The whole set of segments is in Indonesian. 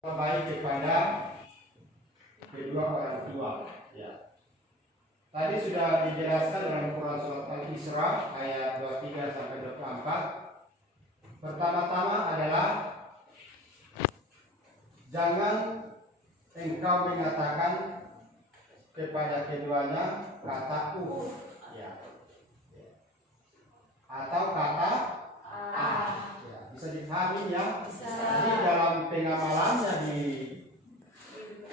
baik kepada kedua orang tua. Ya. Tadi sudah dijelaskan dalam Quran surat Al-Isra ayat 23 sampai 24. Pertama-tama adalah jangan engkau mengatakan kepada keduanya kata ya. Atau kata ya. Bisa dipahami ya. Jadi dalam pengamalannya di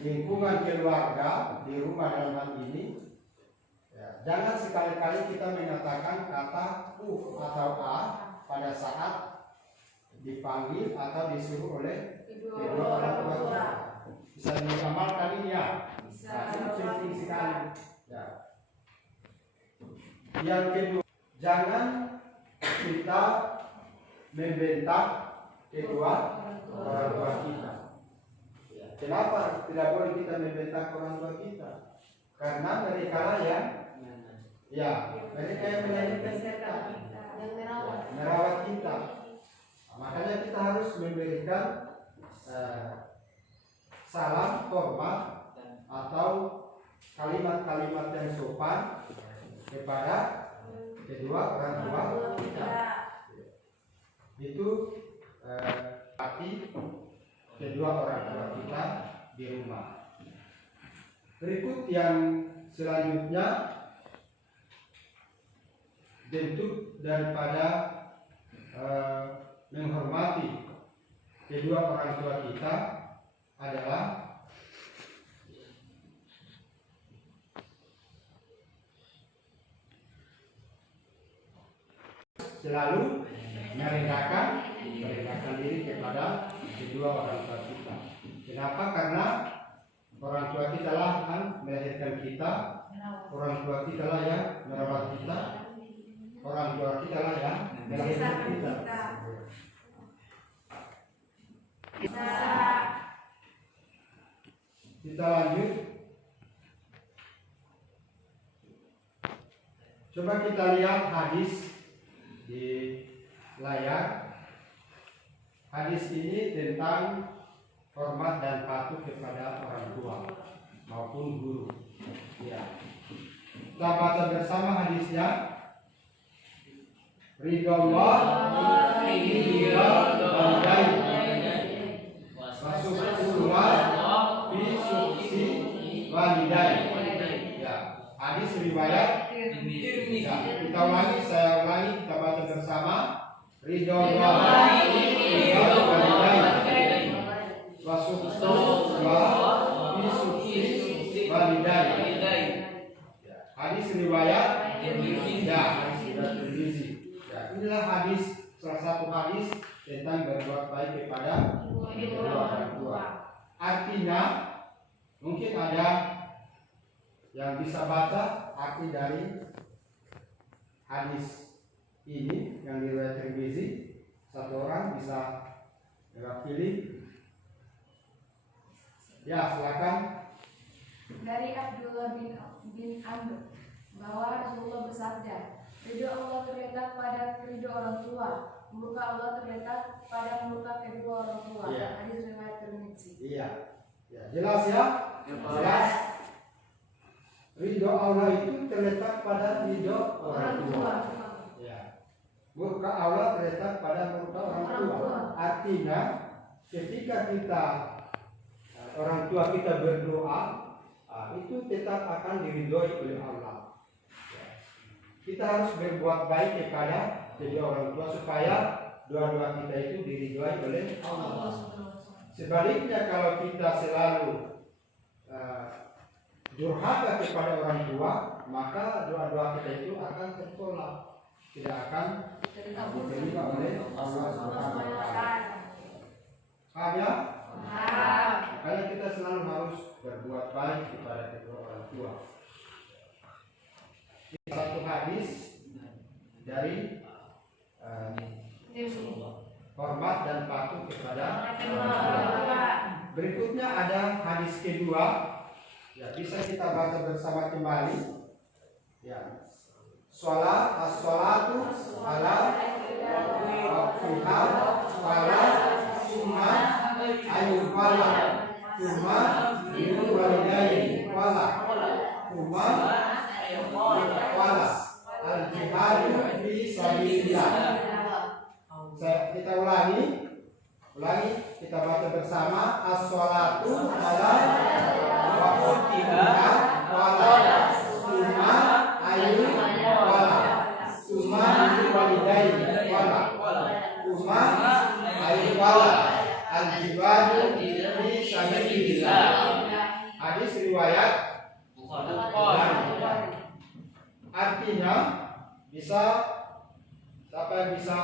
lingkungan keluarga, di rumah dalam hal ini, ya, jangan sekali-kali kita mengatakan kata atau a pada saat dipanggil atau disuruh oleh kedua orang tua kita. Bisa diamalkan ini ya. Nah, ini penting sekali. Ya. Yang kedua, jangan kita membentak kedua orang tua kita. Ya. Kenapa tidak boleh kita membentak orang tua kita? Karena mereka lah yang mereka yang melahirkan kita, merawat kita. Makanya kita harus memberikan salam hormat atau kalimat-kalimat yang sopan kepada kedua orang tua kita. Itu arti kedua orang tua kita di rumah. Berikut yang selanjutnya, bentuk daripada menghormati kedua orang tua kita adalah selalu merendahkan diri kepada kedua orang tua kita. Kenapa? Karena orang tua kita lah yang melahirkan kita, orang tua kita lah yang merawat kita, orang tua kita lah yang melahirkan kita. Kita lanjut. Coba kita lihat hadis di layar. Hadis ini tentang hormat dan patuh kepada orang tua maupun guru. Ya. Kita baca bersama hadisnya. Ridha Allah ridha walidain wasukurullah fi suksi walidain. Ya. Hadis riwayat Tirmidzi. Ya. Kita ulangi, saya ulangi, kita baca bersama. Ridha Allah ridha walidain wasukurullah fi suksi walidain. Hadis riwayat Tirmidzi. Inilah hadis, salah satu hadis tentang berbuat baik kepada kedua orang tua. Artinya, mungkin ada yang bisa baca arti dari hadis ini yang diriwayatkan Tirmidzi. Satu orang bisa mewakili. Ya, silakan. Dari Abdullah bin Amr bahwa Rasulullah bersabda, ridho Allah terletak pada ridho orang tua, murka Allah terletak pada murka kedua orang tua. Iya. Hadis riwayat Tirmidzi. Iya. Ya, jelas ya? Jelas. Ridho Allah itu terletak pada ridho orang tua. Ya. Murka Allah terletak pada murka orang tua. Artinya, ketika kita orang tua kita berdoa, itu tetap akan diridhoi oleh Allah. Kita harus berbuat baik kepada kedua orang tua supaya dua-dua kita itu diridhoi oleh Allah. Sebaliknya kalau kita selalu durhaka kepada orang tua, maka doa-doa kita itu akan tertolak, tidak akan diterima oleh Allah Subhanahu wa taala. Paham ya? Makanya kita selalu harus berbuat baik kepada kedua orang tua. Satu hadis dari hormat dan patuh kepada orang tua. Berikutnya ada hadis kedua. Ya, bisa kita baca bersama kembali. Ya. As-sholatu ala waqtiha wala sunnah ayu wala kuma ibu walidai wala kuma wala al jihadu fi sabilillah. Kita ulangi kita baca bersama as-sholatu ala waqtiha wala kuma ayu wala kuma ibu walidai wala kuma ayu wala al jihadu fi sabilillah. Hadis riwayat Bukhari. Artinya bisa siapa yang bisa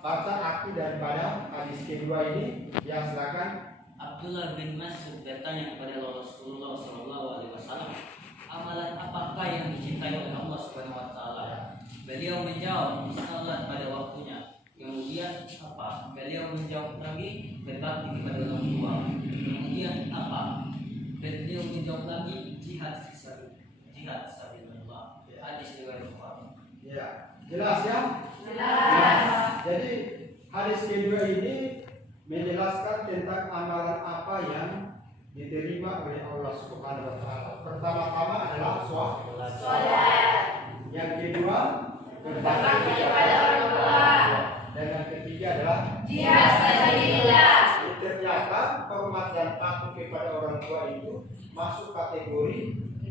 baca arti daripada hadis kedua ini? Ya silakan. Abdullah bin Mas'ud bertanya kepada Rasulullah SAW, amalan apakah yang dicintai oleh Allah Subhanahu Wa Taala? Beliau menjawab, salat pada waktunya. Kemudian apa? Beliau menjawab lagi, berbakti kepada orang tua. Kemudian apa? Beliau menjawab lagi, jihad fisabilillah. Hadis riwayat Bukhari. Ya, jelas ya? Jelas. Jadi hadis kedua ini menjelaskan tentang amalan apa yang diterima oleh Allah Subhanahu Wa Taala. Pertama-tama adalah sholat. Yang kedua berbakti kepada orang tua. Dan yang ketiga adalah Jihad sabilillah. Ternyata hormat dan patuh kepada orang tua itu masuk kategori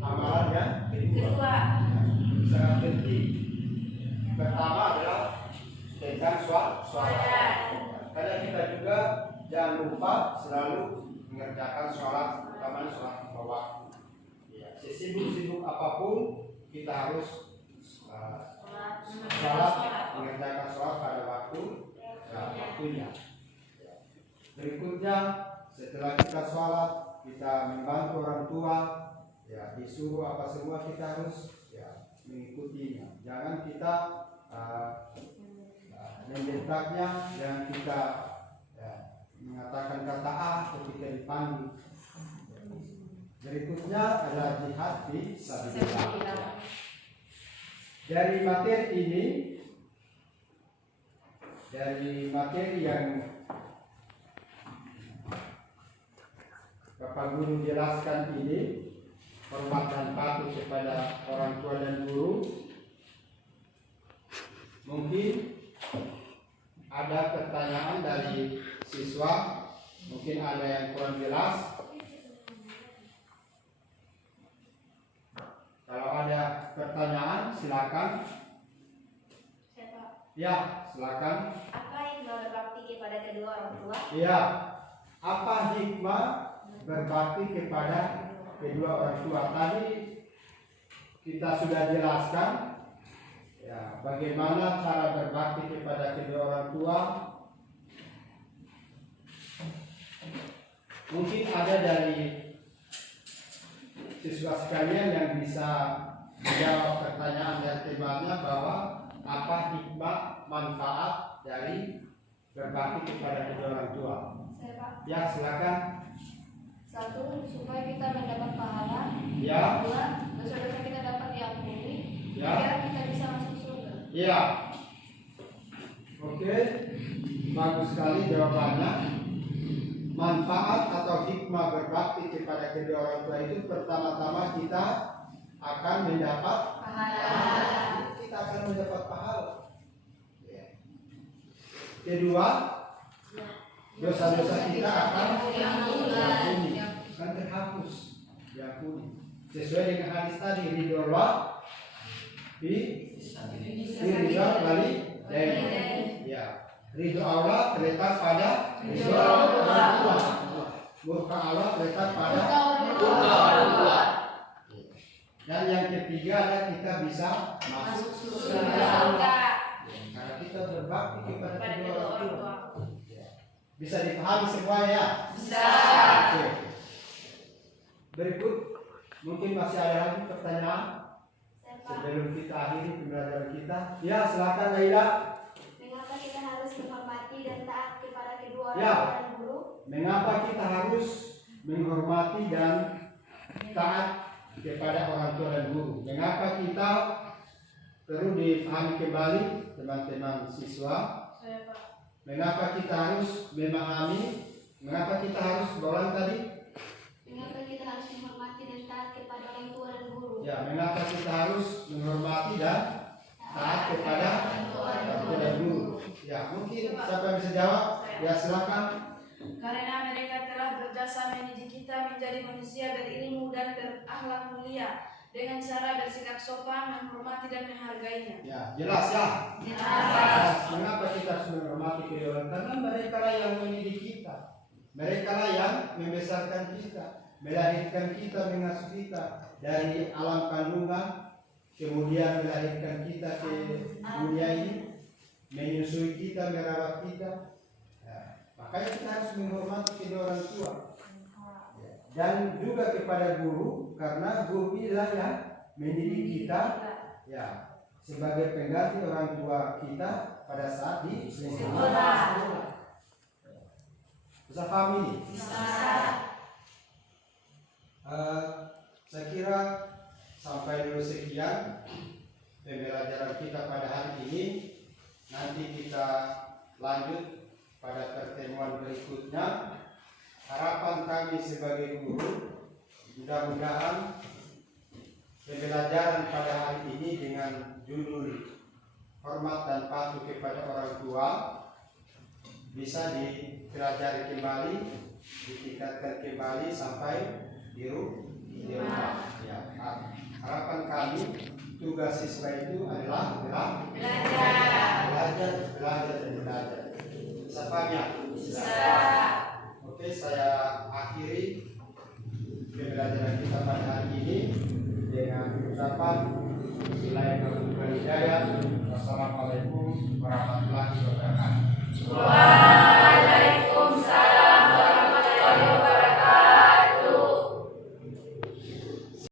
amalan yang kedua. Sangat penting. Pertama adalah tentang sholat. Karena kita juga jangan lupa selalu mengerjakan sholat, terutama sholat lima waktu. Ya, sesibuk-sibuk apapun kita harus sholat, mengerjakan sholat pada waktunya. Berikutnya setelah kita sholat, kita membantu orang tua, ya disuruh apa semua kita harus ya mengikutinya. Jangan kita membentaknya, jangan kita ya, mengatakan kata A ketika dipanggil. Berikutnya adalah jihad fi sabilillah. Dari materi yang Bapak Guru jelaskan ini, hormat dan patuh kepada orang tua dan guru. Mungkin ada pertanyaan dari siswa, mungkin ada yang kurang jelas. Kalau ada pertanyaan silakan. Ya, silakan. Apa hikmah berbakti kepada kedua orang tua? Ya, apa hikmah berbakti kepada kedua orang tua? Tadi kita sudah jelaskan ya, bagaimana cara berbakti kepada kedua orang tua. Mungkin ada dari siswa sekalian yang bisa menjawab pertanyaan dan temanya bahwa apa hikmah manfaat dari berbakti kepada kedua orang tua. Saya Pak. Ya silakan. 1. Supaya kita mendapat pahala. Ya. 2. Dosa-dosa kita dapat diampuni. Ya. 3. Kita bisa masuk surga. Ya. Oke. Bagus sekali jawabannya. Manfaat atau hikmah berbakti kepada kedua orang tua itu pertama-tama kita akan mendapat Pahala. Kita akan mendapat pahala. Ya. Kedua, dosa-dosa kita akan diampuni, akan terhapus, diampuni. Sesuai dengan hadis tadi, ridho Allah fi ridho wali dan ya, ridho Allah terletak pada ridho orang tua. Murka Allah terletak pada murka orang tua. Dan yang ketiga adalah kita bisa masuk surga. Karena kita berbakti kepada kedua orang tua. Bisa dipahami semua ya? Bisa. Oke. Berikut mungkin masih ada lagi pertanyaan sebelum kita akhiri pembelajaran kita. Ya silakan Laila. Mengapa kita harus menghormati dan taat kepada kedua orang Ya. tua dan guru? Mengapa kita harus menghormati dan taat kepada orang tua dan guru? Mengapa kita perlu dipahami kembali teman-teman siswa? Mengapa kita harus memahami Mengapa kita harus bawaan tadi? Mengapa kita harus menghormati dan taat kepada orang tua dan guru? Ya, mengapa kita harus menghormati dan taat kepada orang tua dan guru? Ya, mungkin siapa yang bisa jawab? Ya, silakan. Karena mereka telah berjasa mendidik kita menjadi manusia berilmu dan berakhlak mulia dengan cara bersikap sopan, menghormati dan menghargainya. Ya, jelas ya. Jelas. Mengapa kita harus menghormati kedua orang? Karena mereka lah yang mendidik kita. Mereka lah yang membesarkan kita, melahirkan kita, mengasuh kita dari alam kandungan, kemudian melahirkan kita ke dunia ini, menyusui kita, merawat kita. Makanya kita harus menghormati kedua orang tua dan juga kepada guru, karena guru inilah yang mendidik kita ya sebagai pengganti orang tua kita pada saat di sekolah. Bisa paham ini? Saya kira sampai dulu sekian pembelajaran kita pada hari ini. Nanti kita lanjut pada pertemuan berikutnya. Harapan kami sebagai guru, mudah-mudahan pembelajaran pada hari ini dengan judul hormat dan patuh kepada orang tua bisa dipelajari kembali, ditingkatkan kembali sampai di rumah. Ya, harapan kami tugas siswa itu adalah belajar. Bisa paham ya? Bisa. Oke, saya akhiri pembelajaran kita pada hari ini dengan ucapan Wassalamualaikum warahmatullahi wabarakatuh.